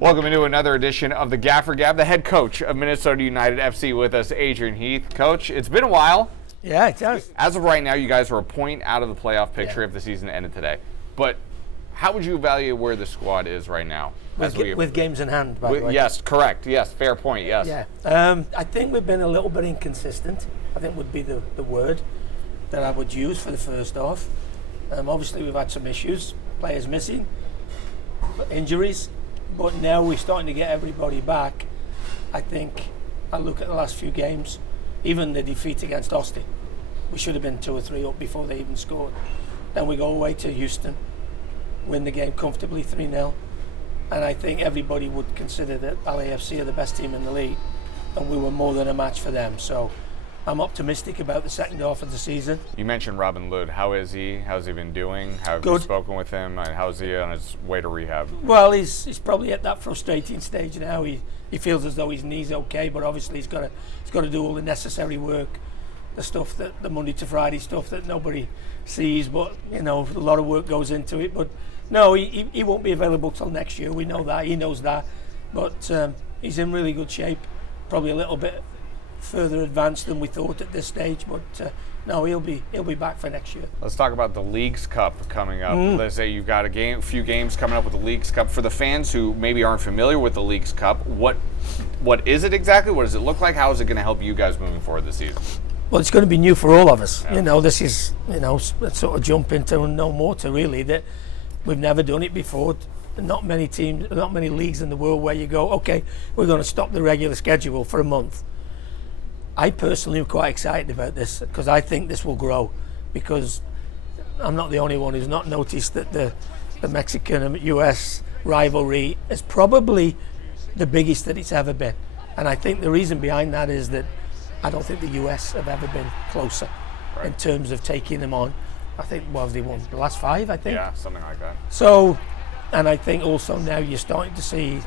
Welcome to another edition of the Gaffer Gab, the head coach of Minnesota United FC with us, Adrian Heath. Coach, it's been a while. Yeah, it has. As of right now, you guys are a point out of the playoff picture if the season ended today. But how would you evaluate where the squad is right now? With games in hand, by the way. Yes, correct. Yes, fair point, yes. Yeah. I think we've been a little bit inconsistent, I think would be the word that I would use for the first half. Obviously, we've had some issues, players missing, injuries. But now we're starting to get everybody back. I think I look at the last few games, even the defeat against Austin. We should have been 2 or 3 up before they even scored. Then we go away to Houston, win the game comfortably 3-0. And I think everybody would consider that LAFC are the best team in the league. And we were more than a match for them. So I'm optimistic about the second half of the season. You mentioned Robin Lod. How is he? How's he been doing? How have you spoken with him? How's he on his way to rehab? Well, he's probably at that frustrating stage now. He feels as though his knee's okay, but obviously he's got to do all the necessary work, the stuff that the Monday to Friday stuff that nobody sees. But a lot of work goes into it. But no, he won't be available till next year. We know that. He knows that. But he's in really good shape. Probably a little bit further advanced than we thought at this stage, but no, he'll be back for next year. Let's talk about the Leagues Cup coming up. Let's say you've got a few games coming up with the Leagues Cup. For the fans who maybe aren't familiar with the Leagues Cup, what is it exactly? What does it look like? How is it going to help you guys moving forward this season? Well, it's going to be new for all of us. Yeah. This is sort of jump into unknown water really. That we've never done it before. Not many teams, not many leagues in the world where you go, okay, we're going to stop the regular schedule for a month. I personally am quite excited about this because I think this will grow, because I'm not the only one who's not noticed that the Mexican and US rivalry is probably the biggest that it's ever been. And I think the reason behind that is that I don't think the US have ever been closer in terms of taking them on. I think, what have they won? The last 5, I think? Yeah, something like that. So, and I think also now you're starting to see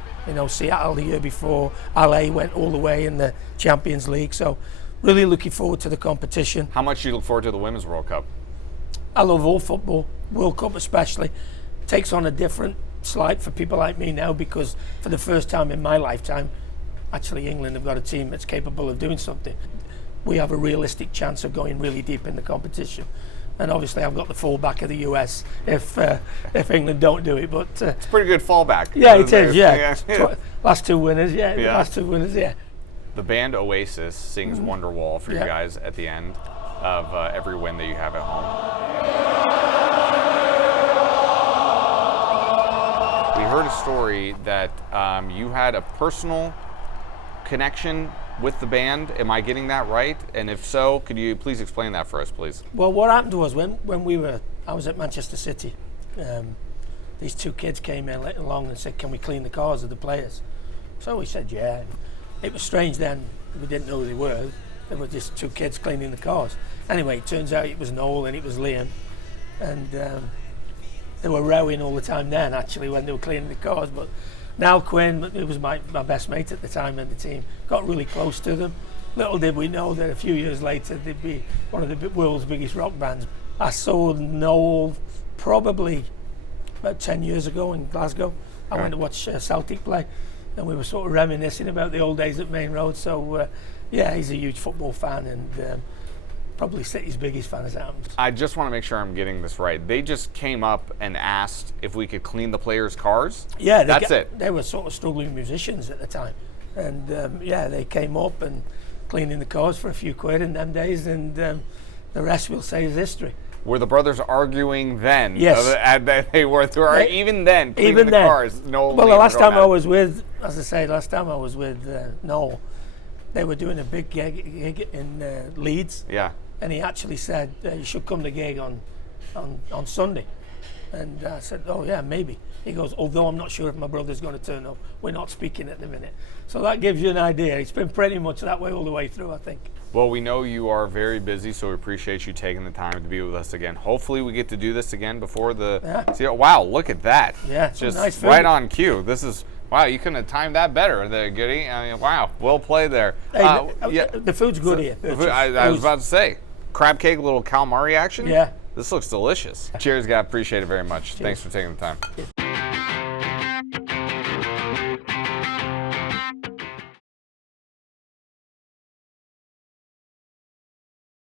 Seattle the year before, LA went all the way in the Champions League. So really looking forward to the competition. How much do you look forward to the Women's World Cup? I love all football, World Cup especially. Takes on a different slight for people like me now, because for the first time in my lifetime, actually England have got a team that's capable of doing something. We have a realistic chance of going really deep in the competition. And obviously I've got the fallback of the US if England don't do it, but it's a pretty good fallback. Yeah, it is. Yeah. Last 2 winners. Yeah. Last 2 winners. Yeah. The band Oasis sings Wonderwall for you guys at the end of every win that you have at home. We heard a story that you had a personal connection with the band. Am I getting that right? And if so, could you please explain that for us, please? Well, what happened was when I was at Manchester City, these 2 kids came in along and said, can we clean the cars of the players? So we said, yeah. It was strange then. We didn't know who they were. They were just 2 kids cleaning the cars. Anyway, it turns out it was Noel and it was Liam. And they were rowing all the time then, actually, when they were cleaning the cars. But Niall Quinn, who was my best mate at the time in the team, got really close to them. Little did we know that a few years later they'd be one of the world's biggest rock bands. I saw Noel probably about 10 years ago in Glasgow. I went to watch Celtic play, and we were sort of reminiscing about the old days at Main Road. So he's a huge football fan, and probably City's biggest fan as it happens. I just want to make sure I'm getting this right. They just came up and asked if we could clean the players' cars? Yeah, that's it. They were sort of struggling musicians at the time. And they came up and cleaning the cars for a few quid in them days, and the rest we'll say is history. Were the brothers arguing then? Yes. They were even then cleaning the cars. Well, the last time I was with Noel, they were doing a big gig in Leeds. Yeah. And he actually said, you should come to the gig on Sunday. And I said, oh yeah, maybe. He goes, although I'm not sure if my brother's going to turn up. We're not speaking at the minute. So that gives you an idea. It's been pretty much that way all the way through, I think. Well, we know you are very busy, so we appreciate you taking the time to be with us again. Hopefully we get to do this again before the... Yeah. Wow, look at that. Yeah, just nice food. Right on cue. This is... Wow, you couldn't have timed that better there, Goody. I mean, wow, well played there. Hey, the food's good here. I was about to say, crab cake, little calamari action? Yeah. This looks delicious. Cheers, Gab. Appreciate it very much. Cheers. Thanks for taking the time. Cheers.